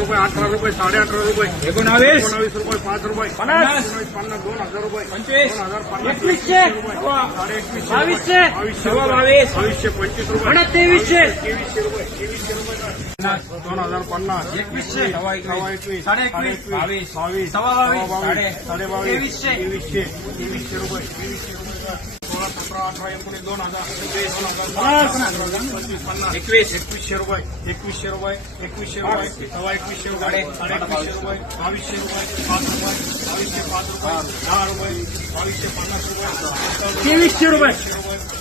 रुपये 18 रुपये 18.5 रुपये 19 रुपये 5 रुपये 50 50 2000 रुपये 25 2050 2100 2200 2200 25 रुपये आणि 2300 2050 2100 21 22 22 22 22 2300 रुपये 16 17 18 19 2000 2100 रुपये 2100 रुपये 2100 रुपये 2100 रुपये 2100 रुपये 2200 रुपये 5 रुपये 2200 5 रुपये 10 रुपये 2200 50 रुपये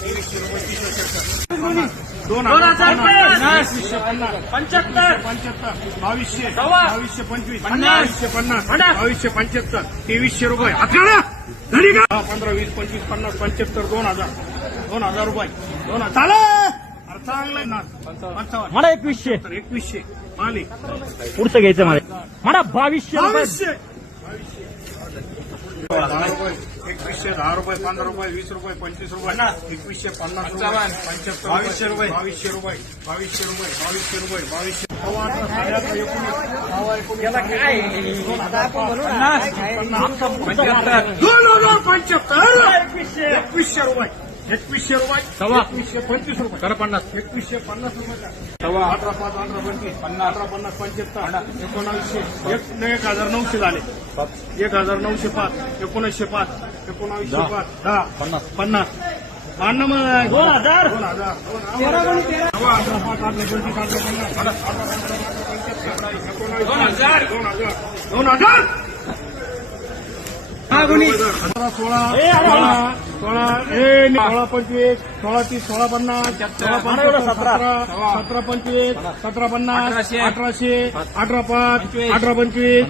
2300 रुपये 2050 75 2200 2225 2275 2300 रुपये 15 20 25 50 75 2000 रुपये 2000 चालेल अरे चांगलं ना 55 मला 2100 2100 माली पुढचं घ्यायचं मला 2200 रुपये 10 रुपये 10 रुपये 15 रुपये 20 रुपये 25 रुपये 2150 रुपये 2200 रुपये 2200 रुपये 2200 रुपये 2100 रुपये 2100 रुपये 2125 रुपये 2150 रुपये 18 5 18 25 18 50 75 1900 1900 झाले 1905 1905 1905 10 50 भांडण मग 2000 16 25 16 30 16 50 17 25 17 50 1800 18 5 18 25 18 50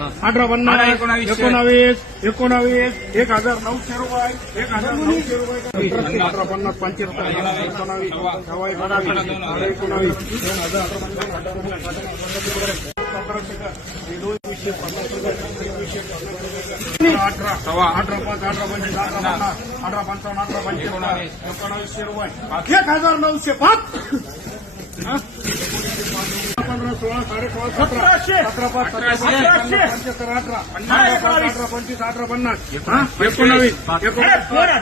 19 1900 रुपये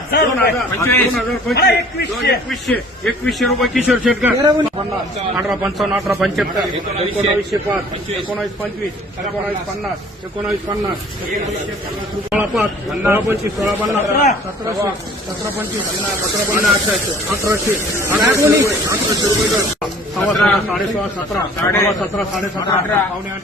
1900 रुपये 18 50 75 एकवीसशे रुपये किशोर शेटकर 18 55 18 75 1905 19 25 19 50 19 50 16 5 16 25 16 50 17 25 17 50 1800 1800 रुपये 17 17 17 17 17 17